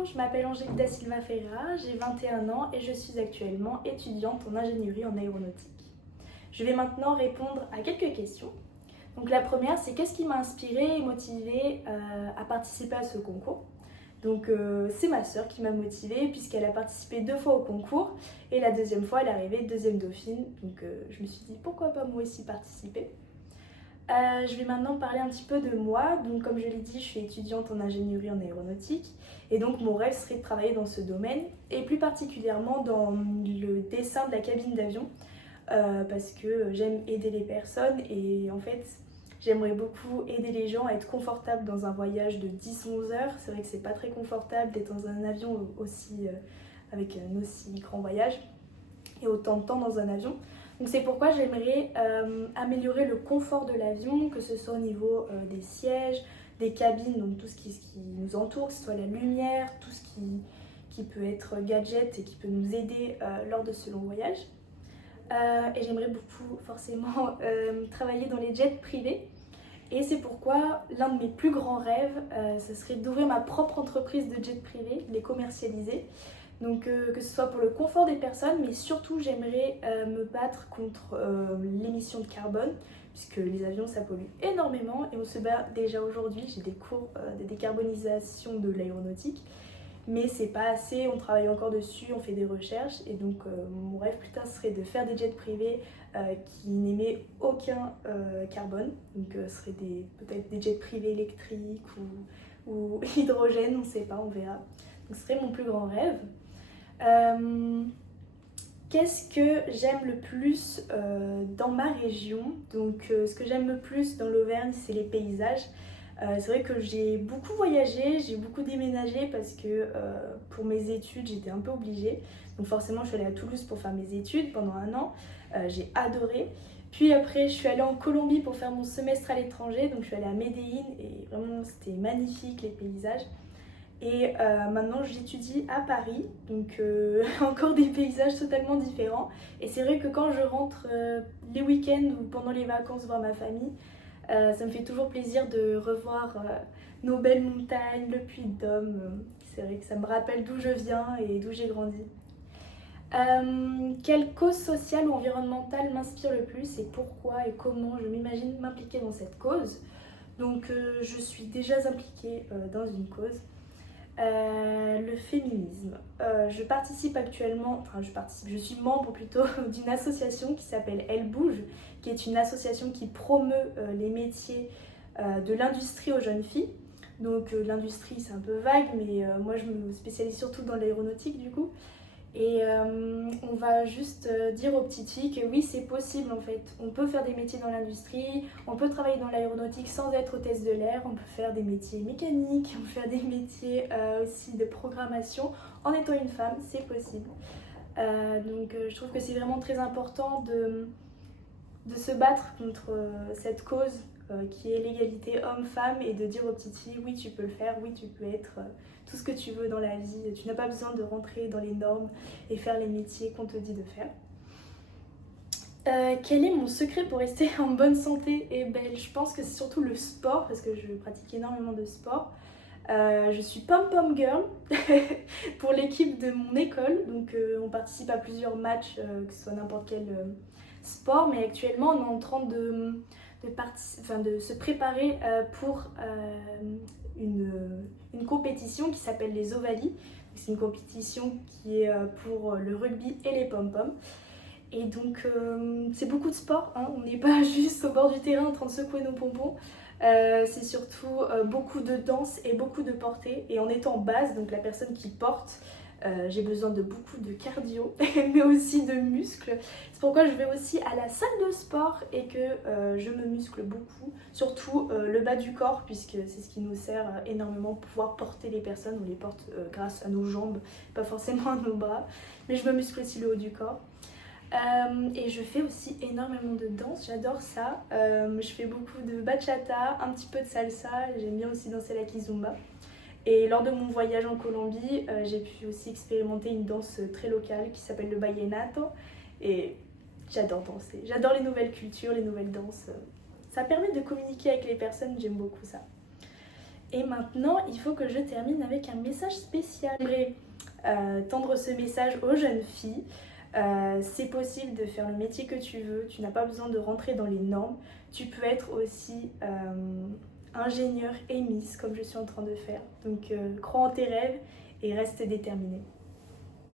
Bonjour, je m'appelle Angélique da Silva Ferreira, j'ai 21 ans et je suis actuellement étudiante en ingénierie en aéronautique. Je vais maintenant répondre à quelques questions. Donc la première, c'est qu'est-ce qui m'a inspirée et motivée à participer à ce concours. Donc c'est ma sœur qui m'a motivée puisqu'elle a participé 2 fois au concours et la deuxième fois elle est arrivée deuxième dauphine. Donc je me suis dit pourquoi pas moi aussi participer. Je vais maintenant parler un petit peu de moi. Donc, comme je l'ai dit, je suis étudiante en ingénierie en aéronautique et donc mon rêve serait de travailler dans ce domaine et plus particulièrement dans le dessin de la cabine d'avion parce que j'aime aider les personnes et en fait j'aimerais beaucoup aider les gens à être confortables dans un voyage de 10-11 heures. C'est vrai que c'est pas très confortable d'être dans un avion aussi avec un aussi grand voyage et autant de temps dans un avion. Donc c'est pourquoi j'aimerais améliorer le confort de l'avion, que ce soit au niveau des sièges, des cabines, donc tout ce qui nous entoure, que ce soit la lumière, tout ce qui peut être gadget et qui peut nous aider lors de ce long voyage. Et j'aimerais beaucoup forcément travailler dans les jets privés. Et c'est pourquoi l'un de mes plus grands rêves, ce serait d'ouvrir ma propre entreprise de jets privés, de les commercialiser. Donc que ce soit pour le confort des personnes, mais surtout j'aimerais me battre contre l'émission de carbone, puisque les avions ça pollue énormément et on se bat déjà aujourd'hui. J'ai des cours de décarbonisation de l'aéronautique, mais c'est pas assez, on travaille encore dessus, on fait des recherches et donc mon rêve plus tard serait de faire des jets privés qui n'émettent aucun carbone. Donc ce serait peut-être des jets privés électriques ou hydrogène, on ne sait pas, on verra. Donc ce serait mon plus grand rêve. Qu'est-ce que j'aime le plus dans ma région? Donc ce que j'aime le plus dans l'Auvergne, c'est les paysages. C'est vrai que j'ai beaucoup voyagé, j'ai beaucoup déménagé parce que pour mes études j'étais un peu obligée. Donc forcément je suis allée à Toulouse pour faire mes études pendant 1 an, j'ai adoré. Puis après je suis allée en Colombie pour faire mon semestre à l'étranger, donc je suis allée à Medellín et vraiment c'était magnifique les paysages. Et maintenant j'étudie à Paris, donc encore des paysages totalement différents. Et c'est vrai que quand je rentre les week-ends ou pendant les vacances voir ma famille, ça me fait toujours plaisir de revoir nos belles montagnes, le Puy-de-Dôme. C'est vrai que ça me rappelle d'où je viens et d'où j'ai grandi. Quelle cause sociale ou environnementale m'inspire le plus et pourquoi et comment je m'imagine m'impliquer dans cette cause? Donc je suis déjà impliquée dans une cause. Le féminisme. Je participe actuellement, je suis membre plutôt d'une association qui s'appelle Elle Bouge, qui est une association qui promeut les métiers de l'industrie aux jeunes filles. Donc l'industrie c'est un peu vague, mais moi je me spécialise surtout dans l'aéronautique du coup. Et on va juste dire aux petites filles que oui, c'est possible en fait. On peut faire des métiers dans l'industrie, on peut travailler dans l'aéronautique sans être hôtesse de l'air, on peut faire des métiers mécaniques, on peut faire des métiers aussi de programmation. En étant une femme, c'est possible. Donc je trouve que c'est vraiment très important de se battre contre cette cause qui est l'égalité homme-femme et de dire aux petites filles oui tu peux le faire, oui tu peux être tout ce que tu veux dans la vie, tu n'as pas besoin de rentrer dans les normes et faire les métiers qu'on te dit de faire. Quel est mon secret pour rester en bonne santé et belle? Je pense que c'est surtout le sport parce que je pratique énormément de sport. Je suis pom-pom girl pour l'équipe de mon école, donc on participe à plusieurs matchs, que ce soit n'importe quel sport, mais actuellement on est en train de se préparer pour une compétition qui s'appelle les Ovalie. C'est une compétition qui est pour le rugby et les pom-pom. Et donc c'est beaucoup de sport, hein. On n'est pas juste au bord du terrain en train de secouer nos pompons. C'est surtout beaucoup de danse et beaucoup de portée. Et en étant base, donc la personne qui porte, j'ai besoin de beaucoup de cardio, mais aussi de muscles. C'est pourquoi je vais aussi à la salle de sport et que je me muscle beaucoup, surtout le bas du corps, puisque c'est ce qui nous sert énormément pour pouvoir porter les personnes. On les porte grâce à nos jambes, pas forcément à nos bras, mais je me muscle aussi le haut du corps. Et je fais aussi énormément de danse, j'adore ça. Je fais beaucoup de bachata, un petit peu de salsa, j'aime bien aussi danser la kizomba. Et lors de mon voyage en Colombie, j'ai pu aussi expérimenter une danse très locale qui s'appelle le vallenato. Et j'adore danser, j'adore les nouvelles cultures, les nouvelles danses. Ça permet de communiquer avec les personnes, j'aime beaucoup ça. Et maintenant, il faut que je termine avec un message spécial. J'aimerais tendre ce message aux jeunes filles. C'est possible de faire le métier que tu veux, tu n'as pas besoin de rentrer dans les normes. Tu peux être aussi ingénieur et Miss, comme je suis en train de faire. Donc crois en tes rêves et reste déterminée.